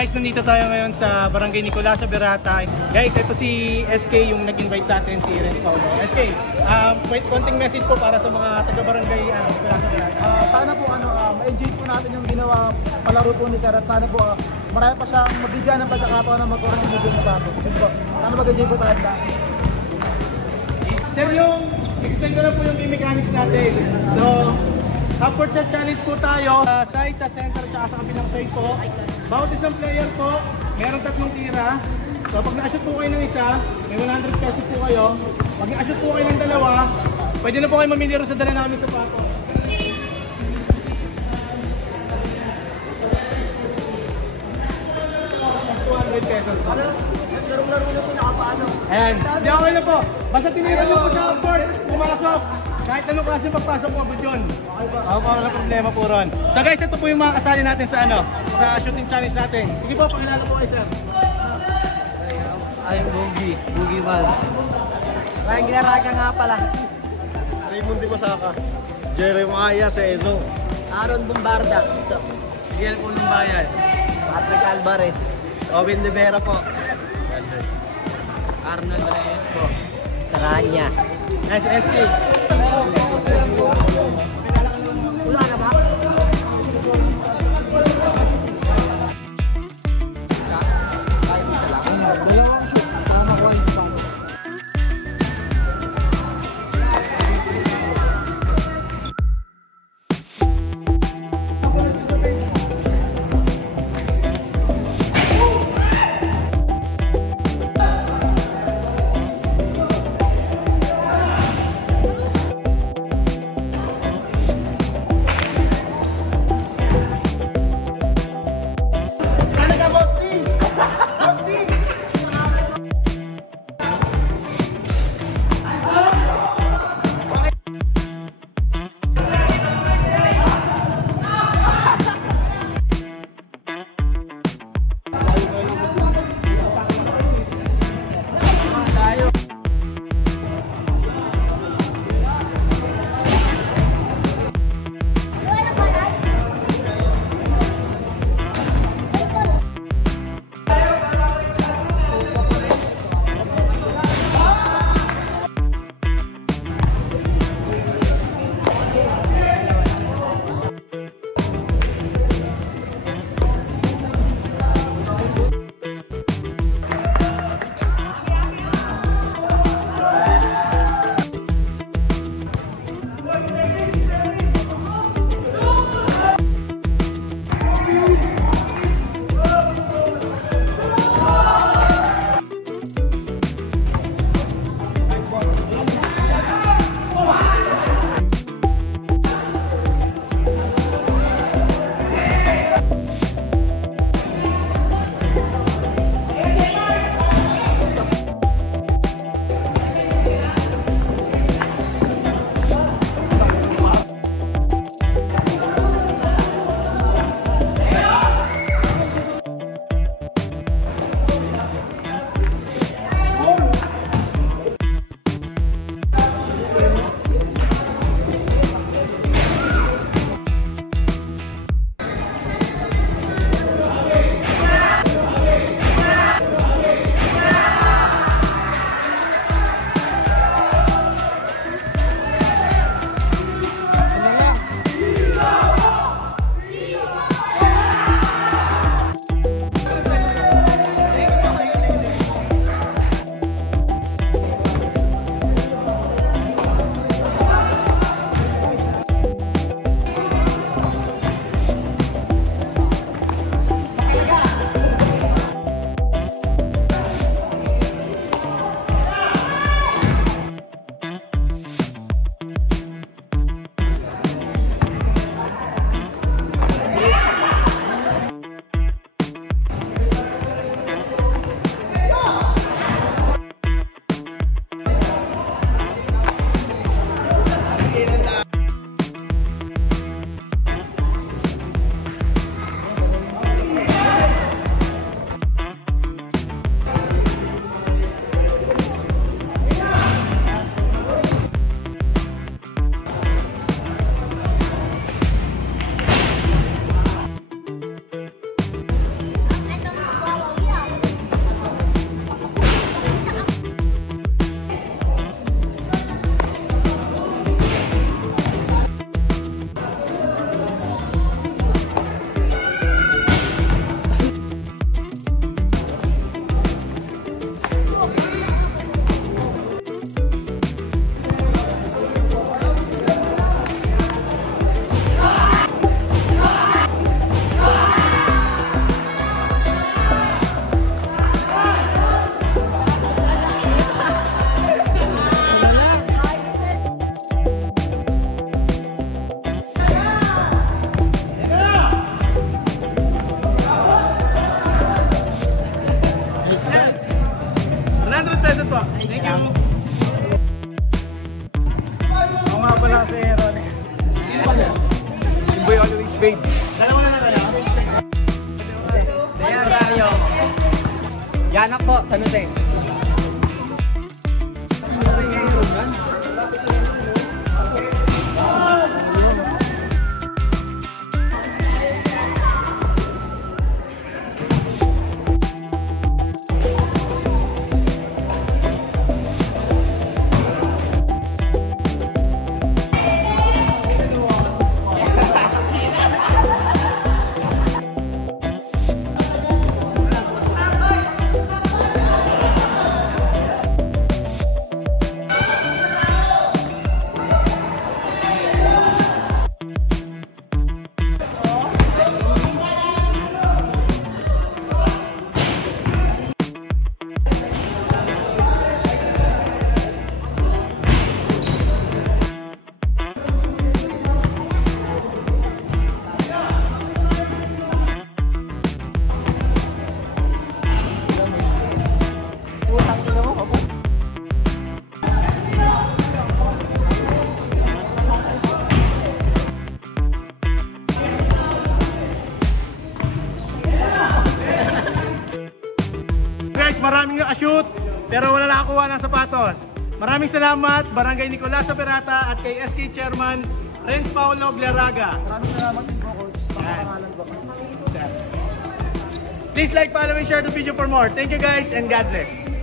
Guys, nandito tayo ngayon sa Barangay Nicolasa, Berata. Guys, ito si SK yung nag-invite sa atin, si Renz Paulo. SK, wait, konting message po para sa mga taga-Barangay Nicolasa, Berata. Sana po ma-enjoy po natin yung ginawa palaro po ni Sir at sana po marami pa siyang mabigyan ng pagkakataon na magkaroon ng video na bago. Sana mag-enjoy po tayo ba? Sir, explain ko lang po yung game mechanics natin. So, upward shot challenge po tayo sa side, sa center, at sa kabilang side po. Bawat isang player po, merong 3 tira. So pag na-shoot po kayo ng isa, may 100 pesos po kayo. Pag na-shoot po kayo ng dalawa, pwede na po kayo mamili rin sa dala namin sa pato. 200 pesos po. Laro-laro na po nakapaano. Ayan, di okay na po. Basta tinira nyo po sa upward, pumasok. Kahit anong klase pagpasok po, good yun. Ako pa walang problema po ron. So guys, ito po yung mga kasali natin sa sa shooting challenge natin. Sige po, pakilala po kayo, sir. I'm Boogie Man. Ryan Ginaraga nga pala. Raymond Di Pasaka. Jeremiah sa Ezo. Aaron Bombarda. Miguel Columbayan. Patrick Alvarez. Owen De Vera po. Arnold Reyes po. Saranya. Nice, SK. Wala na ba? page. Dalawa na lang kayo. Ayan, tayo. Yan po, San Jose. Maraming nakashoot pero wala nakakuha ng sapatos. Maraming salamat Barangay Nicolas Perata at kay SK Chairman Renz Paulo Glaraga. Maraming salamat din po, Coach. Pangalan po. Please like, follow, and share the video for more. Thank you guys and God bless.